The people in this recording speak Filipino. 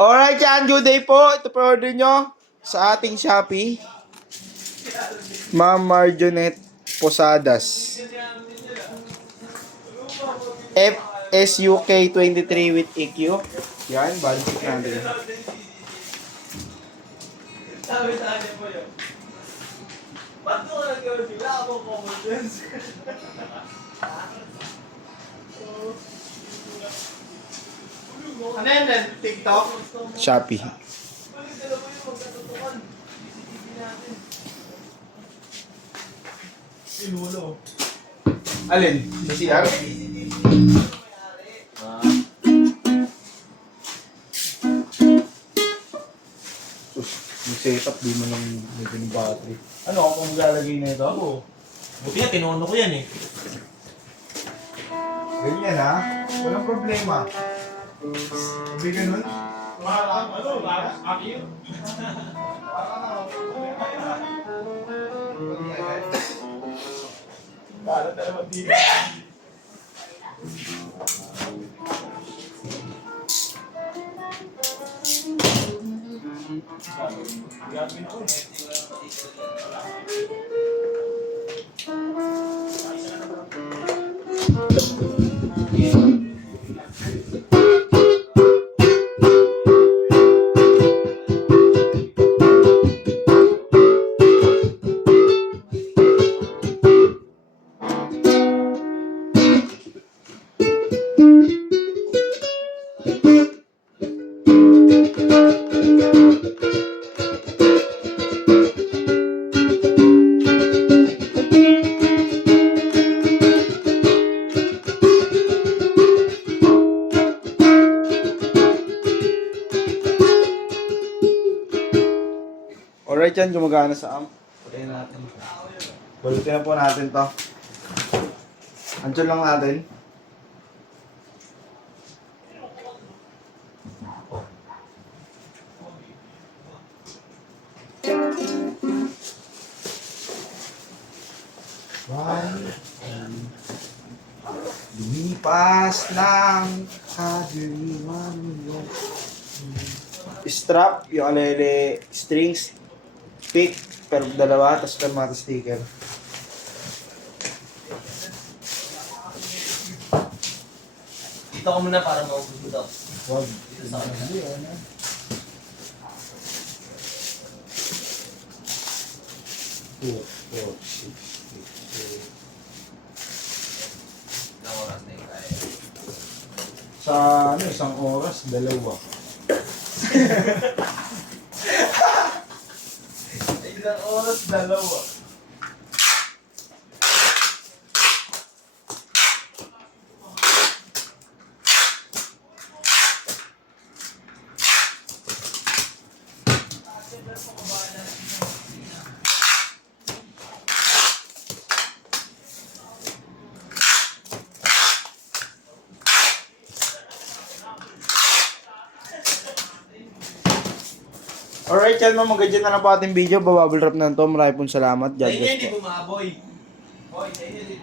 Alright yan, good day po. Ito po order nyo sa ating Shopee. Ma'am Marjonet Posadas. FSUK 23 with EQ. Yan, budget natin. Sabi sa akin po yun. Ba't ko ka nag-gawin sila? Ako common sense. Ano yan din? TikTok? Shopee. Inulo. Alin? Sa CR? Mag-setup, di mo lang medyo ng battery. Ano ako kung maglalagay na ito? Ako. Buti nga, tinono ko yan eh. Ganyan ha? Walang problema. Sabi ganun? Aki yun. Para talaga dito. Alright yan, gumagana sa amp. Patayin natin. Balutin na po natin to. Andiyan lang natin. Lumipas ng kadiliman mo. Strap, yung alele strings, pick, pero dalawa, tapos permata sticker. Dito ko muna para maubos mo daw. Wag. Dito sa kanila. Hindi, ano? 2, 4, 6, 8, 7. Ilang oras na yung kaya. Sa ano, isang oras, dalawa. Ilang oras, dalawa. Alright, yan mga ganyan na lang po ating video. Bababble wrap na ito. Maraming pong salamat. God Sa inyo bless hindi po. bumaboy. Boy, sa inyo hindi